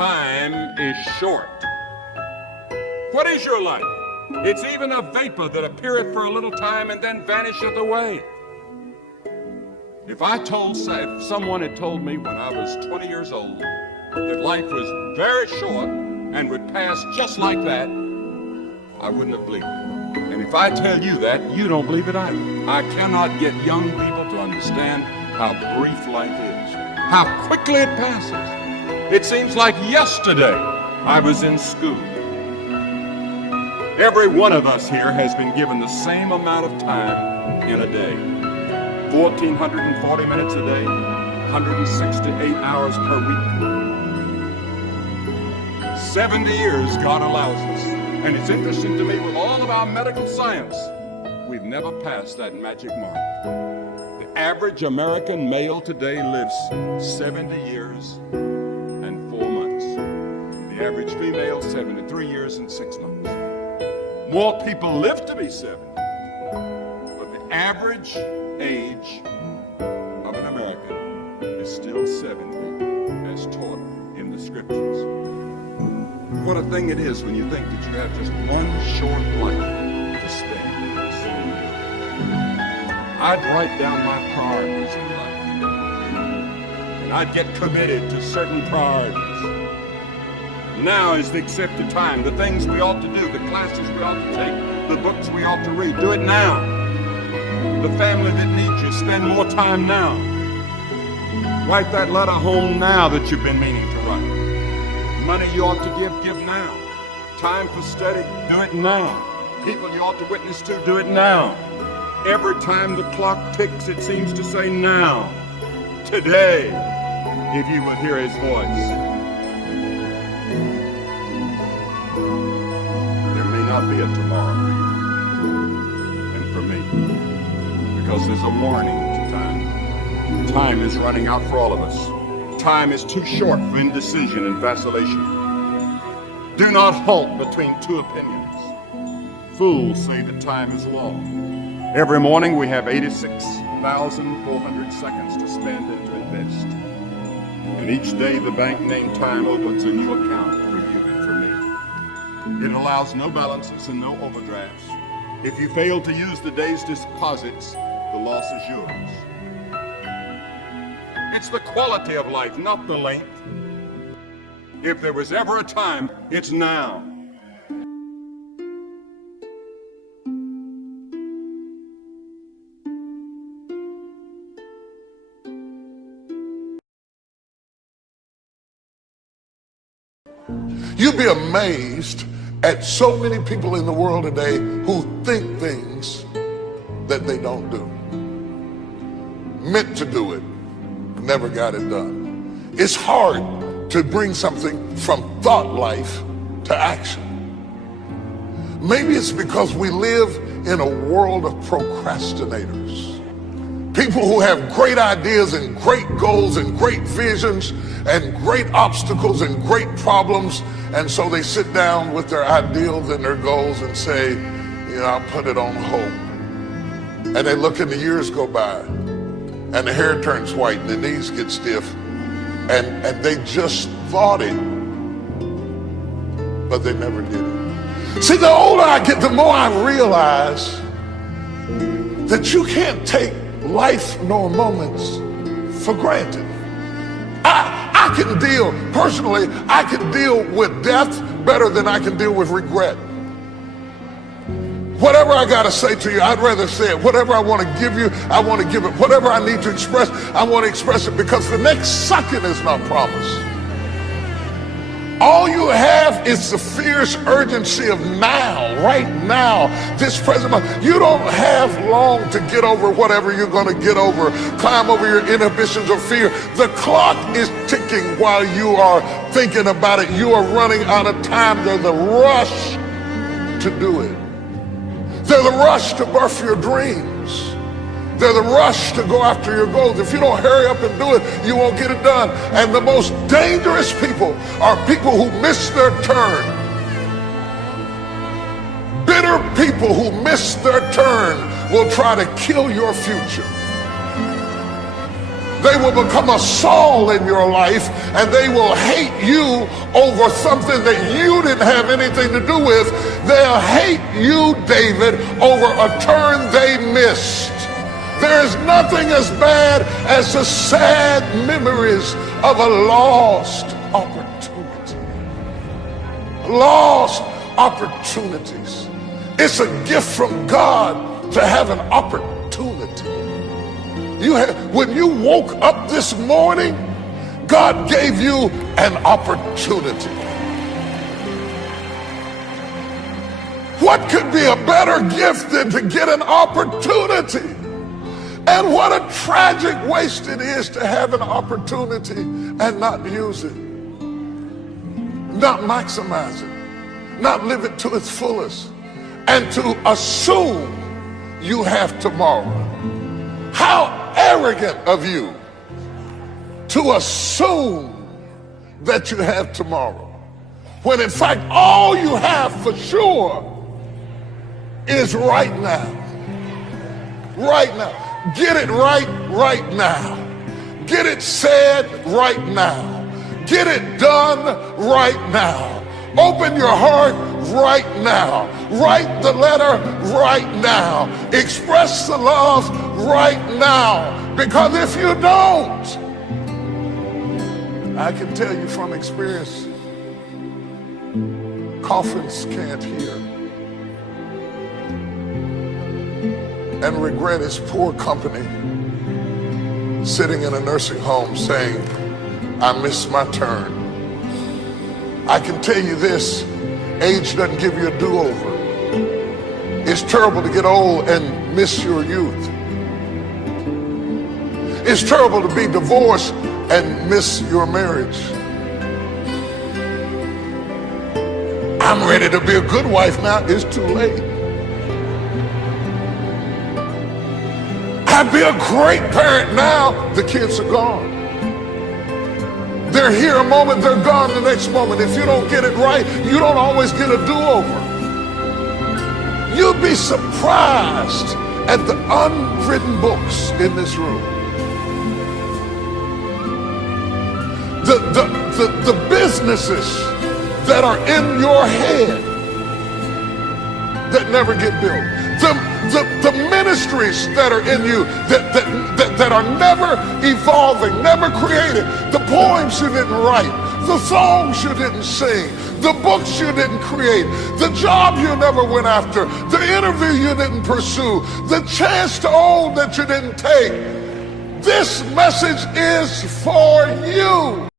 Time is short. What is your life? It's even a vapor that appeareth for a little time and then vanisheth away. If someone had told me when I was 20 years old that life was very short and would pass just like that, I wouldn't have believed it. And if I tell you that, you don't believe it either. I cannot get young people to understand how brief life is, how quickly it passes. It seems like yesterday I was in school. Every one of us here has been given the same amount of time in a day. 1,440 minutes a day, 168 hours per week. 70 years God allows us. And it's interesting to me, with all of our medical science, we've never passed that magic mark. The average American male today lives 70 years and 4 months. The average female, 73 years and 6 months. More people live to be 70, but the average age of an American is still 70, as taught in the scriptures. What a thing it is when you think that you have just one short life to spend. I'd write down my priorities in life, and I'd get committed to certain priorities. Now is the accepted time. The things we ought to do, the classes we ought to take, the books we ought to read, do it now. The family that needs you, spend more time now. Write that letter home now that you've been meaning to write. Money you ought to give now. Time for study, do it now. People you ought to witness to, do it now. Every time the clock ticks, it seems to say now. Today, if you would hear his voice. There may not be a tomorrow for you and for me, because there's a warning to time. Time is running out for all of us. Time is too short for indecision and vacillation. Do not halt between two opinions. Fools say that time is long. Every morning we have 86,400 seconds to spend and to invest. And each day the bank named time opens a new account for you and for me. It allows no balances and no overdrafts. If you fail to use the day's deposits, the loss is yours. It's the quality of life, not the length. If there was ever a time, it's now. You'd be amazed at so many people in the world today who think things that they don't do. Meant to do it, never got it done. It's hard to bring something from thought life to action. Maybe it's because we live in a world of procrastinators. People who have great ideas and great goals and great visions and great obstacles and great problems, and so they sit down with their ideals and their goals and say, I'll put it on hold. And they look and the years go by, and the hair turns white and the knees get stiff, and they just thought it, but they never did it. See, the older I get, the more I realize that you can't take life nor moments for granted. I can deal, personally, I can deal with death better than I can deal with regret. Whatever I got to say to you, I'd rather say it. Whatever I want to give you, I want to give it. Whatever I need to express, I want to express it, because the next second is not promised. All you have is the fierce urgency of now, right now, this present moment. You don't have long to get over whatever you're going to get over, climb over your inhibitions or fear. The clock is ticking while you are thinking about it. You are running out of time. There's a rush to do it. There's a rush to birth your dreams. There's a rush to go after your goals. If you don't hurry up and do it, you won't get it done. And the most dangerous people are people who miss their turn. Bitter people who miss their turn will try to kill your future. They will become a Saul in your life, and they will hate you over something that you didn't have anything to do with. They'll hate you, David, over a turn they missed. There is nothing as bad as the sad memories of a lost opportunity. Lost opportunities. It's a gift from God to have an opportunity. When you woke up this morning, God gave you an opportunity. What could be a better gift than to get an opportunity? And what a tragic waste it is to have an opportunity and not use it, not maximize it, not live it to its fullest, and to assume you have tomorrow. How arrogant of you to assume that you have tomorrow, when in fact all you have for sure is right now. Right now. Get it right now. Get it said right now. Get it done right now. Open your heart right now. Write the letter right now. Express the love right now. Because if you don't, I can tell you from experience, coffins can't hear. And regret is poor company, sitting in a nursing home saying, I missed my turn. I can tell you this, age doesn't give you a do-over. It's terrible to get old and miss your youth. It's terrible to be divorced and miss your marriage. I'm ready to be a good wife now. It's too late. I'd be a great parent now. The kids are gone. They're here a moment, they're gone the next moment. If you don't get it right, you don't always get a do-over. You'll be surprised at the unwritten books in this room. The businesses that are in your head that never get built. The ministries that are in you that are never evolving, never created. The poems you didn't write, the songs you didn't sing, the books you didn't create, the job you never went after, the interview you didn't pursue, the chance to own that you didn't take. This message is for you.